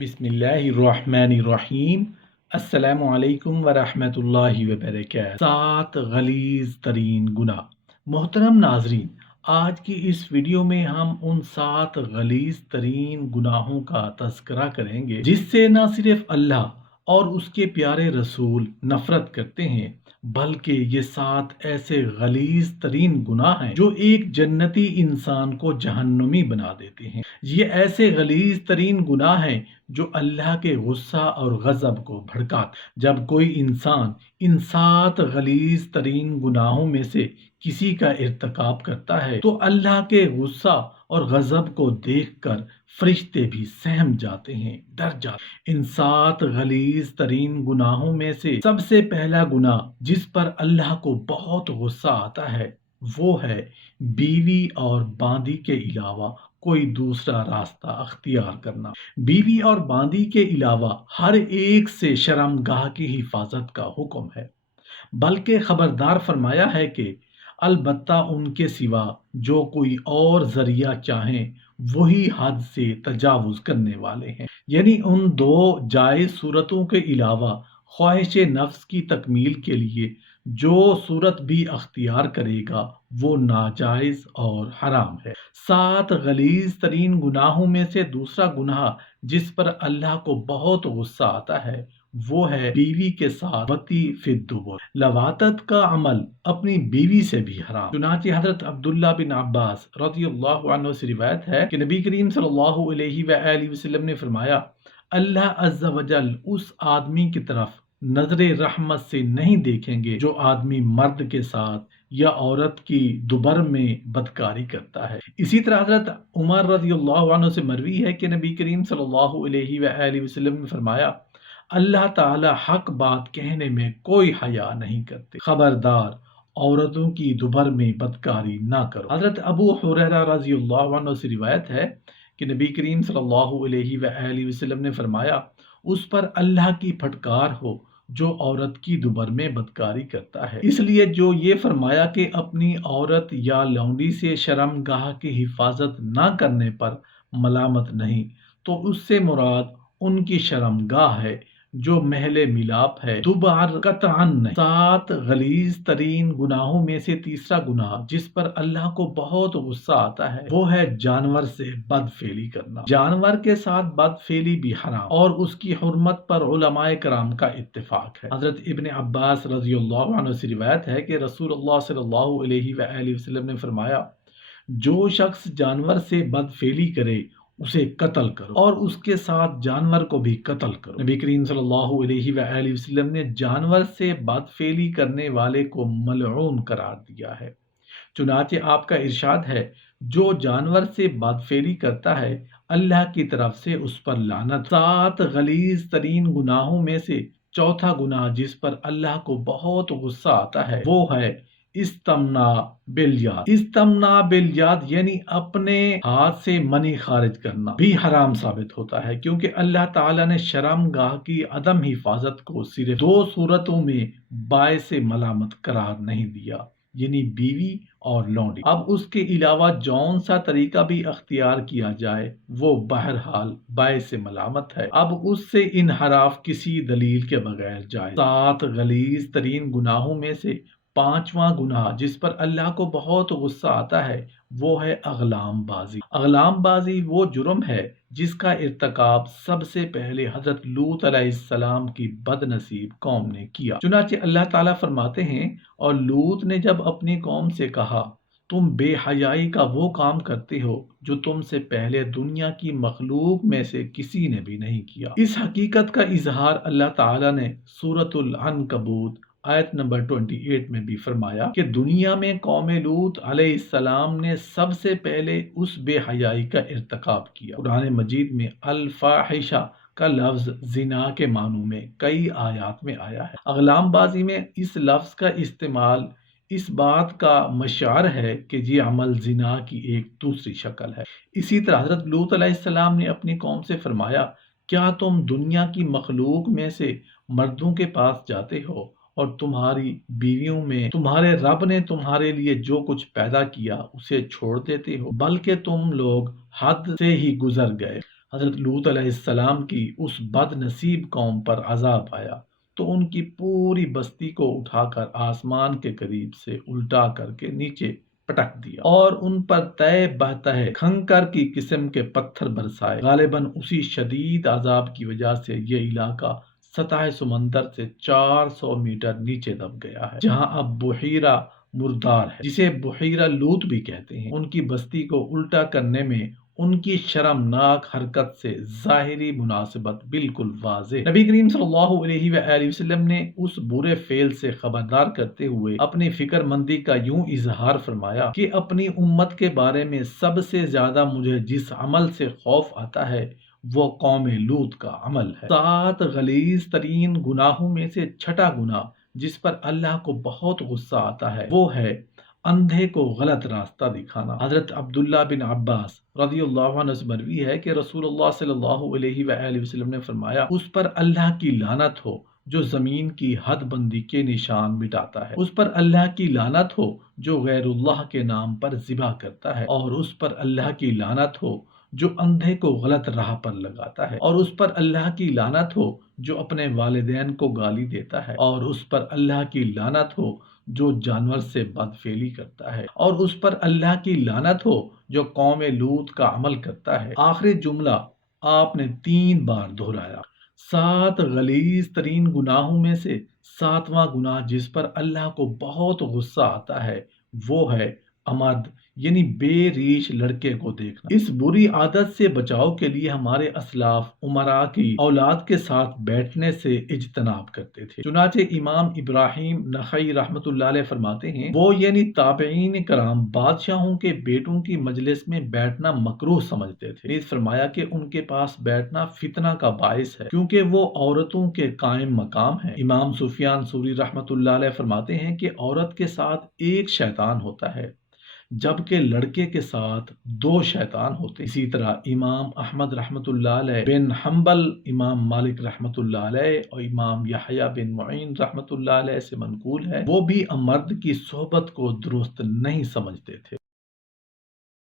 बिस्मिल्लाहिर्रहमानिर्रहीम। अस्सलामु अलैकुम वरहमतुल्लाहि वबरकातुहू। 7 गलीज़ तरीन गुनाह। मोहतरम नाजरीन, आज की इस वीडियो में हम उन 7 गलीज़ तरीन गुनाहों का तज़किरा करेंगे जिससे न सिर्फ अल्लाह और उसके प्यारे रसूल नफरत करते हैं, बल्कि ये 7 ऐसे गलीज़ तरीन गुनाह हैं जो एक जन्नती इंसान को जहन्नुमी बना देते हैं। ये ऐसे गलीज़ तरीन गुनाह हैं जो अल्लाह के गुस्सा और गज़ब को भड़काते। जब कोई इंसान इन 7 गलीज़ तरीन गुनाहों में से किसी का इर्तिकाब करता है तो अल्लाह के गुस्सा और गज़ब को देखकर फरिश्ते भी सहम जाते हैं, डर जाते हैं। इन 7 गलीज़ तरीन गुनाहों में से सबसे पहला गुनाह जिस पर अल्लाह को बहुत गुस्सा आता है वो है बीवी और बांदी के अलावा कोई दूसरा रास्ता अख्तियार करना। बीवी और बांदी के अलावा हर एक से शर्मगाह की हिफाजत का हुक्म है, बल्कि खबरदार फरमाया है कि अलबत्ता उनके सिवा जो कोई और जरिया चाहें वही हद से तजावुज करने वाले हैं। यानी उन दो जायज सूरतों के अलावा ख्वाहिश नफ्स की तकमील के लिए जो सूरत भी अख्तियार करेगा वो नाजायज और हराम है। 7 गलीज तरीन गुनाहों में से दूसरा गुनाह जिस पर अल्लाह को बहुत गुस्सा आता है वो है बीवी के साथ वती फिद्दुबुर। लवातत का अमल अपनी बीवी से भी हराम। चुनांचे हजरत अब्दुल्ला बिन अब्बास रज़ियल्लाहु अन्हु से रिवायत है कि नबी करीम सल्लल्लाहु अलैहि वसल्लम ने फरमाया, अल्लाह अज़्ज़ा वजल उस आदमी की तरफ नजरे रहमत से नहीं देखेंगे जो आदमी मर्द के साथ या औरत की दुबर में बदकारी करता है। इसी तरह हजरत उमर रज़ियल्लाहु अन्हु से मरवी है कि नबी करीम सल्लल्लाहु अलैहि वसल्लम ने फरमाया, अल्लाह ताला हक बात कहने में कोई हया नहीं करते, खबरदार औरतों की दुबर में बदकारी ना करो। हजरत अबू हुरैरा रज़ियल्लाहु अन्हु से रिवायत है कि नबी करीम सल्लल्लाहु अलैहि वसल्लम ने फरमाया, उस पर अल्लाह की फटकार हो जो औरत की दुबर में बदकारी करता है। इसलिए जो ये फरमाया कि अपनी औरत या लौंडी से शर्मगाह की हिफाजत ना करने पर मलामत नहीं, तो उससे मुराद उनकी शर्मगाह है जो महले मिलाप है, दुबार कतअन नहीं। 7 गलीज तरीन गुनाहों में से तीसरा गुनाह जिस पर अल्लाह को बहुत गुस्सा आता है वो है जानवर से बदफेली करना। जानवर के साथ बदफेली भी हराम और उसकी हुर्मत पर उलमाए कराम का इत्तेफाक है। हजरत इब्ने अब्बास रज़ियल्लाहु अन्हु से रिवायत है कि रसूलुल्लाह सल्लल्लाहु अलैहि वसल्लम ने फरमाया, जो शख्स जानवर से बदफेली करे उसे कत्ल करो और उसके साथ जानवर को भी कत्ल करो। नबी करीम सल्लल्लाहु अलैहि वसल्लम ने जानवर से बदफेली करने वाले को मलऊन करार दिया है। चुनाचे आपका इरशाद है, जो जानवर से बदफेली करता है अल्लाह की तरफ से उस पर लानत। 7 गलीज तरीन गुनाहों में से चौथा गुनाह जिस पर अल्लाह को बहुत गुस्सा आता है वो है इस्तमना बिलयाद। इस्तमना बिलयाद यानी अपने हाथ से मनी खारिज करना भी हराम साबित होता है, क्योंकि अल्लाह ताला ने शर्मगाह की अदम हिफाजत को सिर्फ 2 सूरतों में बायस मलामत करार नहीं दिया, यानी बीवी और लौंडी। अब उसके अलावा जौन सा तरीका भी अख्तियार किया जाए वो बहरहाल बायस मलामत है। अब उससे इनहराफ किसी दलील के बगैर जाए। 7 गलीज तरीन गुनाहों में से 5वां गुनाह जिस पर अल्लाह को बहुत गुस्सा आता है वो है अगलाम बाजी। अगलाम बाजी वो जुर्म है जिसका इर्तिकाब सबसे पहले हजरत लूत अलैहिस्सलाम की बदनसीब कौम ने किया। चुनाचे अल्लाह ताला फरमाते हैं, और लूत ने जब अपनी कौम से कहा, तुम बेहयाई का वो काम करते हो जो तुमसे पहले दुनिया की मखलूक में से किसी ने भी नहीं किया। इस हकीकत का इजहार अल्लाह ताला ने सूरतुल अनकबूत आयत नंबर 28 में भी फरमाया कि दुनिया में कौम लूत अलैहिस्सलाम ने सबसे पहले उस बेहयाई का इर्तिकाब किया। कुरान मजीद में अल-फाहिशा का लफ्ज जिना के मानू में कई आयात में आया है। अगलाम बाजी में इस लफ्ज का इस्तेमाल इस बात का मशार है कि ये अमल जिना की एक दूसरी शक्ल है। इसी तरह हजरत लूत अलैहिस्सलाम ने अपनी कौम से फरमाया, क्या तुम दुनिया की मखलूक में से मर्दों के पास जाते हो और तुम्हारी बीवियों में तुम्हारे रब ने तुम्हारे लिए जो कुछ पैदा किया उसे छोड़ देते हो, बल्कि तुम लोग हद से ही गुजर गए। حضرت لوط علیہ السلام کی اس بد نصیب قوم پر عذاب آیا تو ان کی پوری بستی کو اٹھا کر آسمان کے قریب سے الٹا کر کے نیچے پٹک دیا اور ان پر طے بہتہ کھنکر کی قسم کے پتھر برسائے۔ غالباً اسی شدید عذاب کی وجہ سے یہ علاقہ سطح سمندر سے 400 میٹر نیچے دب گیا ہے، جہاں اب بحیرہ مردار ہے، جسے بحیرہ لوط بھی کہتے ہیں۔ ان کی بستی کو الٹا کرنے میں ان کی شرمناک حرکت سے ظاہری مناسبت بالکل واضح۔ نبی کریم صلی اللہ علیہ وآلہ وسلم نے اس برے فعل سے خبردار کرتے ہوئے اپنی فکر مندی کا یوں اظہار فرمایا کہ اپنی امت کے بارے میں سب سے زیادہ مجھے جس عمل سے خوف آتا ہے وہ قوم لوط کا عمل ہے۔ 7 غلیظ ترین گناہوں میں سے چھٹا گناہ جس پر اللہ کو بہت غصہ آتا ہے وہ ہے اندھے کو غلط راستہ دکھانا۔ حضرت عبداللہ بن عباس رضی اللہ عنہ سے مروی ہے کہ رسول اللہ صلی اللہ علیہ وآلہ وسلم نے فرمایا، اس پر اللہ کی لعنت ہو جو زمین کی حد بندی کے نشان مٹاتا ہے، اس پر اللہ کی لعنت ہو جو غیر اللہ کے نام پر ذبح کرتا ہے، اور اس پر اللہ کی لعنت ہو جو اندھے کو غلط راہ پر لگاتا ہے، اور اس پر اللہ کی لعنت ہو جو اپنے والدین کو گالی دیتا ہے، اور اس پر اللہ کی لعنت ہو جو جانور سے بدفعلی کرتا ہے، اور اس پر اللہ کی لعنت ہو جو قوم لوط کا عمل کرتا ہے۔ آخری جملہ آپ نے 3 بار دہرایا۔ 7 غلیظ ترین گناہوں میں سے 7واں گناہ جس پر اللہ کو بہت غصہ آتا ہے وہ ہے امرد، یعنی بے ریش لڑکے کو دیکھنا۔ اس بری عادت سے بچاؤ کے لیے ہمارے اسلاف امراء کی اولاد کے ساتھ بیٹھنے سے اجتناب کرتے تھے۔ چنانچہ امام ابراہیم نخعی رحمۃ اللہ علیہ فرماتے ہیں، وہ یعنی تابعین کرام بادشاہوں کے بیٹوں کی مجلس میں بیٹھنا مکروہ سمجھتے تھے۔ نیز فرمایا کہ ان کے پاس بیٹھنا فتنہ کا باعث ہے کیونکہ وہ عورتوں کے قائم مقام ہیں۔ امام سفیان ثوری رحمۃ اللہ علیہ فرماتے ہیں کہ عورت کے ساتھ ایک شیطان ہوتا ہے جبکہ لڑکے کے ساتھ 2 شیطان ہوتے ہیں۔ اسی طرح امام احمد رحمۃ اللہ علیہ، بن حنبل، امام مالک رحمۃ اللہ علیہ اور امام یحییٰ بن معین رحمۃ اللہ علیہ سے منقول ہے، وہ بھی مرد کی صحبت کو درست نہیں سمجھتے تھے۔